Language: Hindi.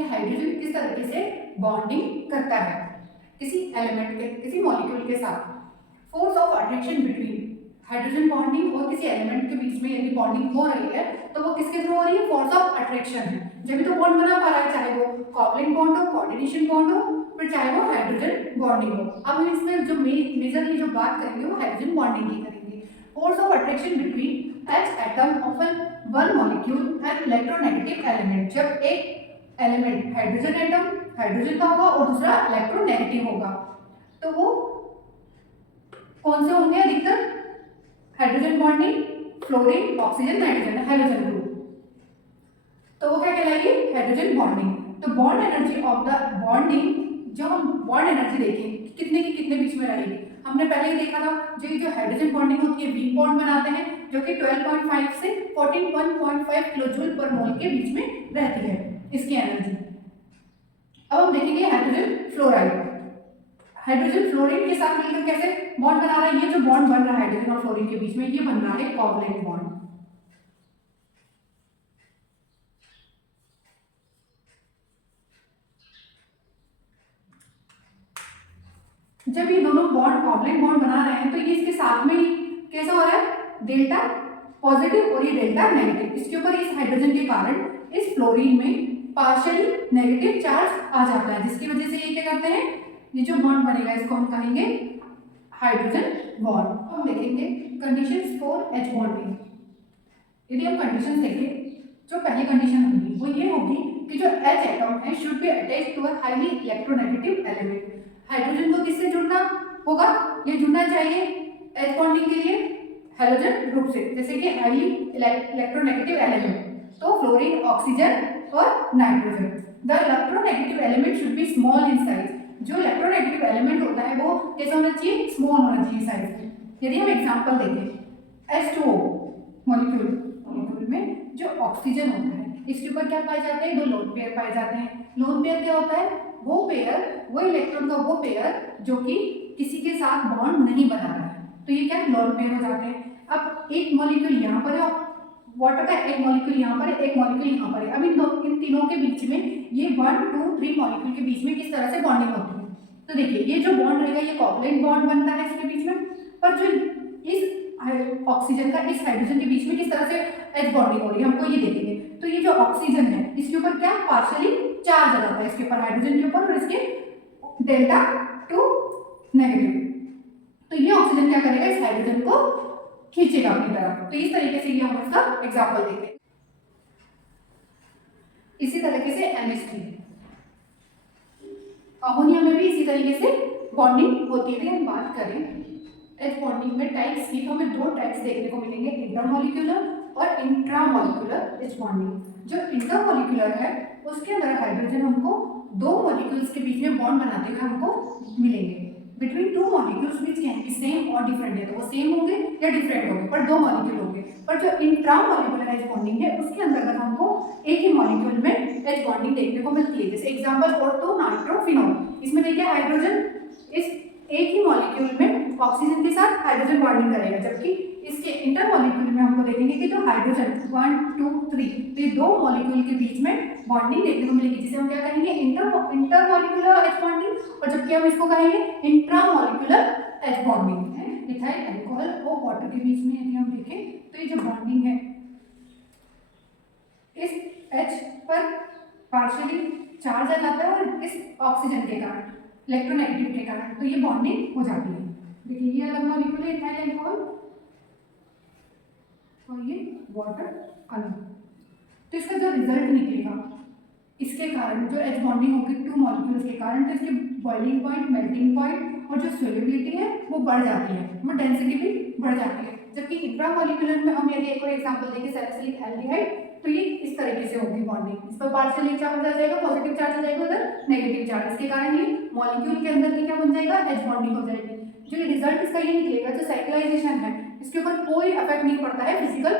कि हाइड्रोजन किस तरीके से बॉन्डिंग करता है किसी एलिमेंट के, किसी मॉलिक्यूल के साथ। Force of attraction between hydrogen bonding और किसी एलिमेंट के बीच में यदि बॉन्डिंग हो रही है तो वो किसके थ्रू हो रही है, फोर्स ऑफ अट्रैक्शन है। जब भी तो बॉन्ड बना पा रहा है, चाहे वो कोवलेंट बॉन्ड हो, कोऑर्डिनेशन बॉन्ड हो, फिर चाहे वो हाइड्रोजन बॉन्डिंग हो। अब हम इसमें जो मेजरली जो बात करेंगे वो हाइड्रोजन बॉन्डिंग की करेंगे। Force of attraction between H atom of one molecule and electronegative element. जब एक एलिमेंट हाइड्रोजन एटम हाइड्रोजन का होगा और दूसरा इलेक्ट्रोनेगेटिव होगा तो वो कौन से होंगे अधिकतर, hydrogen bonding, fluorine, oxygen, nitrogen, halogen group, तो वो क्या कहलाएगी, हाइड्रोजन बॉन्डिंग। तो bond energy of the bonding, जो हम बॉन्ड एनर्जी देखें कितने की कितने बीच में रहेगी, हमने पहले ही देखा था जो हाइड्रोजन बॉन्डिंग होती है वीक बॉन्ड बनाते हैं जो कि 12.5 से 14.5 किलो जूल पर मोल के बीच में रहती है इसकी एनर्जी। अब हम देखेंगे हाइड्रोजन फ्लोराइड, हाइड्रोजन फ्लोरीन के साथ मिलकर कैसे बॉन्ड बना रहा है। ये जो बॉन्ड बन रहा है हाइड्रोजन और फ्लोरीन के बीच में, ये बन रहा है कोवलेंट बॉन्ड। जब ये दोनों बॉन्ड कोवलेंट बॉन्ड बना रहे हैं तो ये इसके साथ में कैसा हो रहा है, डेल्टा पॉजिटिव और ये डेल्टा नेगेटिव। इसके ऊपर इस हाइड्रोजन के कारण इस फ्लोरीन में पार्शियली नेगेटिव चार्ज आ जाता है, जिसकी वजह से ये क्या करते हैं, ये जो बॉन्ड बनेगा इसको हम कहेंगे हाइड्रोजन बॉन्ड। हम देखेंगे कंडीशंस फॉर एच बॉन्डिंग। यदि हम कंडीशन देखें, जो पहली कंडीशन होगी वो ये होगी कि जो एच एटम है should be attached to a highly electronegative element. Hydrogen को किससे जुड़ना होगा, ये जुड़ना चाहिए एच बॉन्डिंग के लिए हैलोजन ग्रुप से, जैसे कि हाईली इलेक्ट्रोनेगेटिव एलिमेंट, तो फ्लोरीन, ऑक्सीजन और nitrogen. The electronegative element should be small in size. जो इलेक्ट्रोनेगेटिव एलिमेंट होता है वो कैसा होना चाहिए, स्मॉल होना चाहिए साइज में। यदि हम एग्जांपल देखें H2O मॉलिक्यूल में जो ऑक्सीजन होता है इसके ऊपर क्या पाए जाते हैं, दो लोन पेयर पाए जाते हैं। लोन पेयर क्या होता है, वो पेयर, वो इलेक्ट्रॉन का वो पेयर जो कि किसी के साथ बॉन्ड नहीं बना रहा है, तो ये क्या लोन पेयर हो जाते हैं। अब एक मॉलिक्यूल यहाँ पर है, वाटर का एक मॉलिक्यूल यहाँ पर है, एक मॉलिक्यूल यहाँ पर है। अब इन तीनों के बीच में ये 1, 2, 3 मॉलिक्यूल के बीच में किस तरह से बॉन्डिंग होती है। तो देखिए ये जो बॉन्ड रहेगा ये कोवलेंट बॉन्ड बनता है इसके बीच में, पर जो इस ऑक्सीजन का इस हाइड्रोजन के बीच में किस तरह से एच बॉन्डिंग हो रही है हमको ये देखेंगे। तो ये जो ऑक्सीजन है इसके ऊपर क्या पार्शियली चार्ज आ जाता है, इसके ऊपर हाइड्रोजन के ऊपर और इसके डेल्टा टू नेगेटिव। तो ये ऑक्सीजन क्या करेगा, इस हाइड्रोजन को खींचेगा अपनी तरफ। तो इस तरीके से ये हम इसका एग्जांपल देखें। इसी तरीके से NH3 अमोनिया में भी इसी तरीके से बॉन्डिंग होती है। हम बात करें एच बॉन्डिंग में टाइप्स की, तो हमें 2 टाइप्स देखने को मिलेंगे, इंटरमॉलिक्यूलर और इंट्रामॉलिक्यूलर एच बॉन्डिंग। जो इंटरमॉलिक्यूलर है उसके अंदर हाइड्रोजन हमको 2 मॉलिक्यूल्स के बीच में बॉन्ड बनाते हुए हमको मिलेंगे। Between 2 molecules which can be same और डिफरेंट, है तो वो सेम होंगे या डिफरेंट होंगे, पर 2 मॉलिक्यूल होंगे। पर जो इंट्रामॉलिक्यूलर एच बॉन्डिंग है उसके अंतर्गत हमको एक ही मॉलिक्यूल में एच बॉन्डिंग देखने को मिलती है। जैसे एग्जांपल ऑर्थो नाइट्रोफिनॉल, इसमें देखिए हाइड्रोजन इस एक ही मॉलिक्यूल में ऑक्सीजन के साथ हाइड्रोजन बॉन्डिंग करेगा, जबकि इसके इंटरमॉलिक्यूल में हमको देखेंगे कि जो हाइड्रोजन 1, 2, 3 तो ये 2 मॉलिक्यूल के बीच में बॉन्डिंग देखने को मिलेगी, जिसे हम क्या कहेंगे इंटरमॉलिक्यूलर एच बॉन्डिंग, और जबकि हम इसको कहेंगे इंट्रामॉलिक्यूलर एच बॉन्डिंग है। इथाइल अल्कोहल और वाटर के बीच में यदि हम देखें तो ये जो बॉन्डिंग है इस H पर पार्शियली चार्ज आ जाता है और इस ऑक्सीजन के कारण, इलेक्ट्रोनेगेटिव के कारण, तो ये बॉन्डिंग हो जाती है। देखिए ये अलग मॉलिक्यूल है इथाइल अल्कोहल और ये वाटर अलग। तो इसका जो रिजल्ट निकलेगा इसके कारण जो एच बॉन्डिंग होगी 2 मॉलिक्यूल्स के कारण, तो इसकी बॉइलिंग पॉइंट, मेल्टिंग पॉइंट और जो सोल्युबिलिटी है वो बढ़ जाती है, वो डेंसिटी भी बढ़ जाती है। जबकि इंट्रामॉलिक्यूलर में हम यदि एक और एग्जांपल देखें सैलिसिलिक एल्डिहाइड, तो ये इस तरीके से होगी बॉन्डिंग, इस पर पार्शियली चार्ज आ जाएगा, पॉजिटिव चार्ज आ जाएगा, उधर नेगेटिव चार्ज, इसके कारण ये मॉलिक्यूल के अंदर की क्या बन जाएगा, एच बॉन्डिंग हो जाएगी। जो रिजल्ट इसका ये निकलेगा, जो साइक्लाइजेशन है इसके ऊपर कोई इफेक्ट नहीं पड़ता है फिजिकल